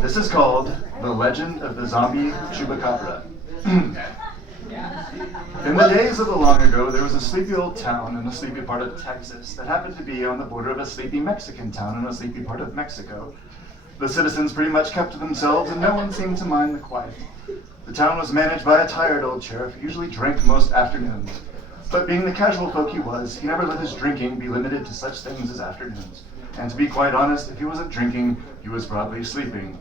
This is called The Legend of the Zombie Chupacabra. In the days of the long ago, there was a sleepy old town in a sleepy part of Texas that happened to be on the border of a sleepy Mexican town in a sleepy part of Mexico. The citizens pretty much kept to themselves and no one seemed to mind the quiet. The town was managed by a tired old sheriff who usually drank most afternoons. But being the casual folk he was, he never let his drinking be limited to such things as afternoons. And to be quite honest, if he wasn't drinking, he was probably sleeping.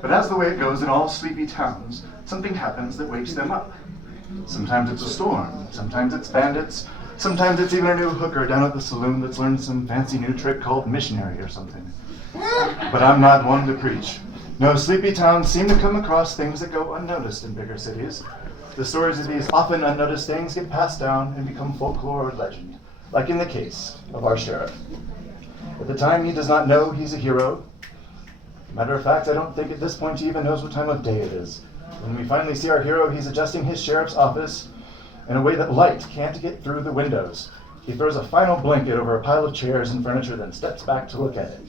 But as the way it goes in all sleepy towns, something happens that wakes them up. Sometimes it's a storm, sometimes it's bandits, sometimes it's even a new hooker down at the saloon that's learned some fancy new trick called missionary or something. But I'm not one to preach. No, sleepy towns seem to come across things that go unnoticed in bigger cities. The stories of these often unnoticed things get passed down and become folklore or legend, like in the case of our sheriff. At the time, he does not know he's a hero. Matter of fact, I don't think at this point he even knows what time of day it is. When we finally see our hero, he's adjusting his sheriff's office in a way that light can't get through the windows. He throws a final blanket over a pile of chairs and furniture, then steps back to look at it.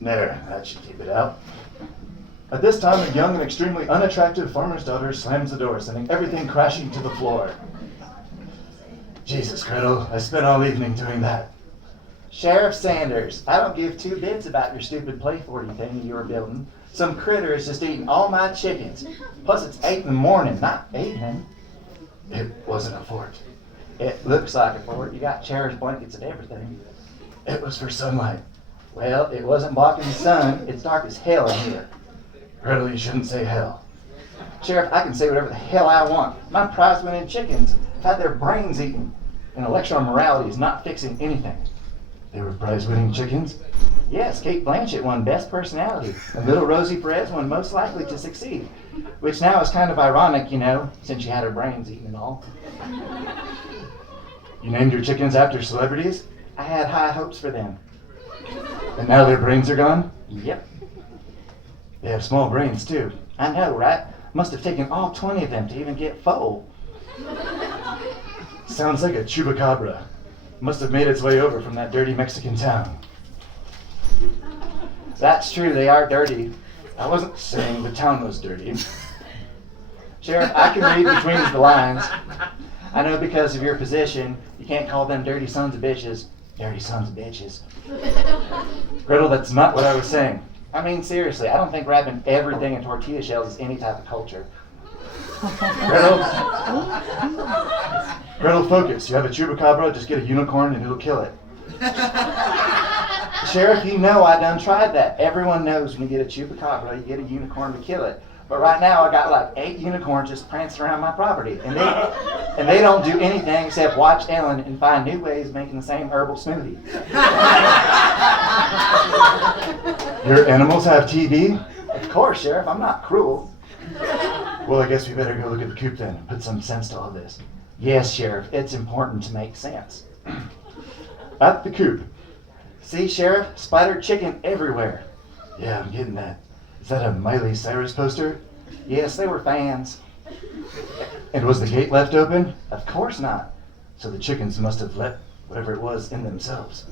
There, that should keep it out. At this time, a young and extremely unattractive farmer's daughter slams the door, sending everything crashing to the floor. Jesus, Gretel, I spent all evening doing that. Sheriff Sanders, I don't give two bits about your stupid Play 40 thing you were building. Some critter is just eating all my chickens. Plus it's 8 in the morning, not evening. It wasn't a fort. It looks like a fort. You got chairs, blankets, and everything. It was for sunlight. Well, it wasn't blocking the sun. It's dark as hell in here. Gretel, you shouldn't say hell. Sheriff, I can say whatever the hell I want. My prize-winning chickens have had their brains eaten. And a lecture on morality is not fixing anything. They were prize-winning chickens? Yes, Kate Blanchett won Best Personality, and little Rosie Perez won Most Likely to Succeed, which now is kind of ironic, you know, since she had her brains eaten and all. You named your chickens after celebrities? I had high hopes for them. And now their brains are gone? Yep. They have small brains, too. I know, right? Must have taken all 20 of them to even get full. Sounds like a chupacabra. Must have made its way over from that dirty Mexican town. That's true, they are dirty. I wasn't saying the town was dirty. Sheriff, I can read between the lines. I know because of your position, you can't call them dirty sons of bitches. Dirty sons of bitches. Gretel, that's not what I was saying. I mean, seriously, I don't think wrapping everything in tortilla shells is any type of culture. Gretel, focus. You have a chupacabra, just get a unicorn and it'll kill it. Sheriff, you know I done tried that. Everyone knows when you get a chupacabra, you get a unicorn to kill it. But right now I got like 8 unicorns just prancing around my property. And they don't do anything except watch Ellen and find new ways of making the same herbal smoothie. Your animals have TV? Of course, Sheriff. I'm not cruel. Well, I guess we better go look at the coop then and put some sense to all this. Yes, Sheriff. It's important to make sense. At the coop. See, Sheriff? Splattered chicken everywhere. Yeah, I'm getting that. Is that a Miley Cyrus poster? Yes, they were fans. And was the gate left open? Of course not. So the chickens must have let whatever it was in themselves.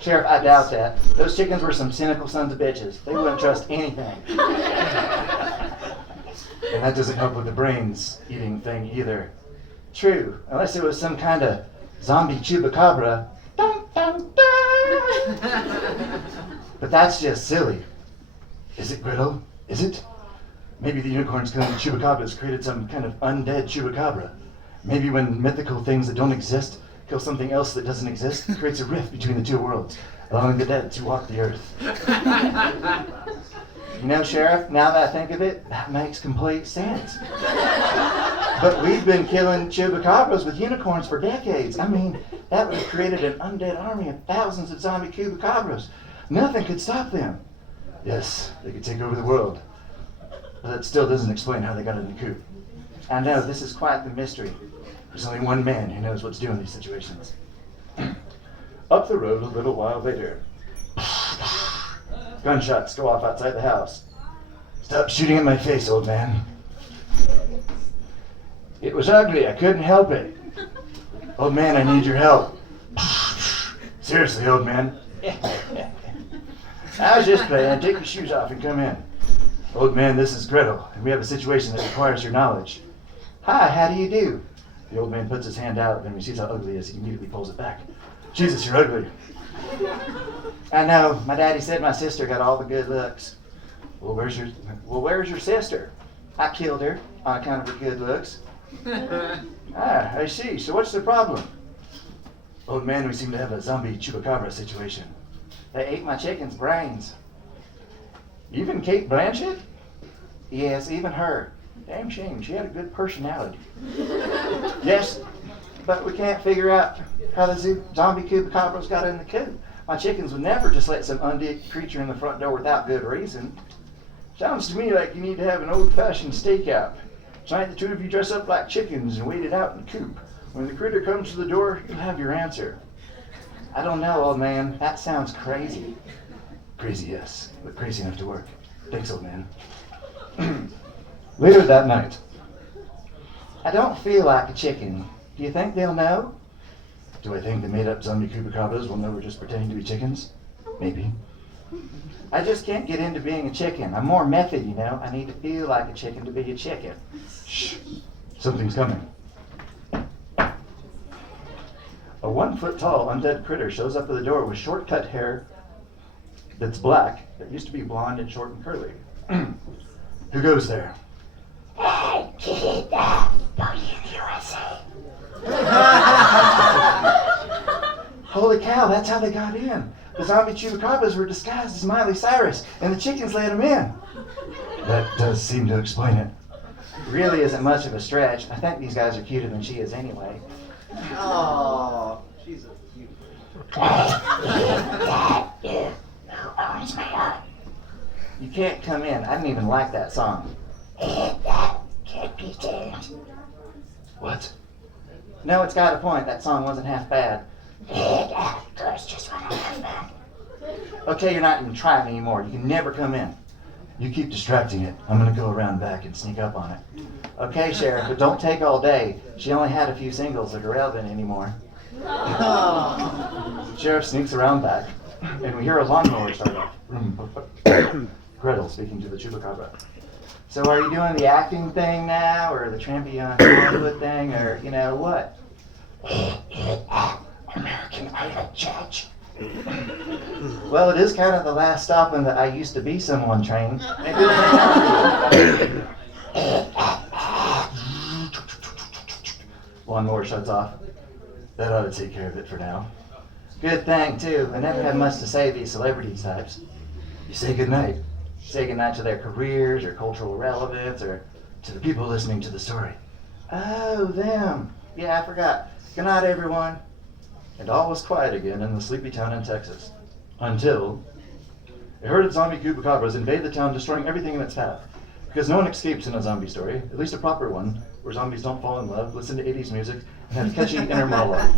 Sheriff, I doubt that. Those chickens were some cynical sons of bitches. They wouldn't trust anything. And that doesn't help with the brains eating thing either. True, unless it was some kind of zombie chupacabra. Dun, dun, dun. But that's just silly. Is it, Gretel? Is it? Maybe the unicorns killing the chupacabras created some kind of undead chupacabra. Maybe when mythical things that don't exist kill something else that doesn't exist, it creates a rift between the two worlds, allowing the dead to walk the earth. You know, Sheriff, now that I think of it, that makes complete sense. But we've been killing chupacabras with unicorns for decades. I mean, that would have created an undead army of thousands of zombie chupacabras. Nothing could stop them. Yes, they could take over the world. But that still doesn't explain how they got in the coop. I know, this is quite the mystery. There's only one man who knows what to do in these situations. Up the road a little while later. Gunshots go off outside the house. Stop shooting at my face, old man. It was ugly, I couldn't help it. Old man, I need your help. Seriously, old man. I was just playing. Take your shoes off and come in. Old man, this is Gretel, and we have a situation that requires your knowledge. Hi, how do you do? The old man puts his hand out, and when he sees how ugly he is, he immediately pulls it back. Jesus, you're ugly. I know. My daddy said my sister got all the good looks. Well, where's your sister? I killed her on account of her good looks. I see. So what's the problem? Old man, we seem to have a zombie chupacabra situation. They ate my chicken's brains. Even Kate Blanchett? Yes, even her. Damn shame. She had a good personality. Yes, but we can't figure out how the zombie chupacabras got in the coop. My chickens would never just let some undead creature in the front door without good reason. Sounds to me like you need to have an old-fashioned stakeout. Tonight the two of you dress up like chickens and wait it out in the coop. When the critter comes to the door, you'll have your answer. I don't know, old man. That sounds crazy. Crazy, yes, but crazy enough to work. Thanks, old man. Later that night. I don't feel like a chicken. Do you think they'll know? Do I think the made-up zombie chupacabras will know we're just pretending to be chickens? Maybe. I just can't get into being a chicken. I'm more method, you know. I need to feel like a chicken to be a chicken. Shh. Something's coming. A 1-foot-tall undead critter shows up at the door with short-cut hair that's black, that used to be blonde and short and curly. Who goes there? Hey, kid, party in the USA. Holy cow, that's how they got in. The zombie chupacabras were disguised as Miley Cyrus, and the chickens let them in. That does seem to explain it. Really isn't much of a stretch. I think these guys are cuter than she is anyway. Oh, she's a cute. You can't come in. I didn't even like that song. Can't be tamed. What? No, it's got a point. That song wasn't half bad. Okay, you're not even trying anymore. You can never come in. You keep distracting it. I'm gonna go around back and sneak up on it. Okay, Sheriff, but don't take all day. She only had a few singles that are relevant anymore. Sheriff sneaks around back, and we hear a lawnmower start up. Gretel speaking to the chupacabra. So are you doing the acting thing now, or the trampy on Hollywood thing, or, you know, what? American Idol judge. Well, it is kind of the last stop on the I used to be someone train. Maybe we'll hang out. Lawnmower shuts off. That ought to take care of it for now. Good thing, too. I never have much to say to these celebrity types. You say goodnight. Say goodnight to their careers, or cultural relevance, or to the people listening to the story. Oh, them. Yeah, I forgot. Good night, everyone. And all was quiet again in the sleepy town in Texas. Until a herd of zombie chupacabras invade the town, destroying everything in its path. Because no one escapes in a zombie story, at least a proper one, where zombies don't fall in love, listen to 80s music, and have catchy inner monologue.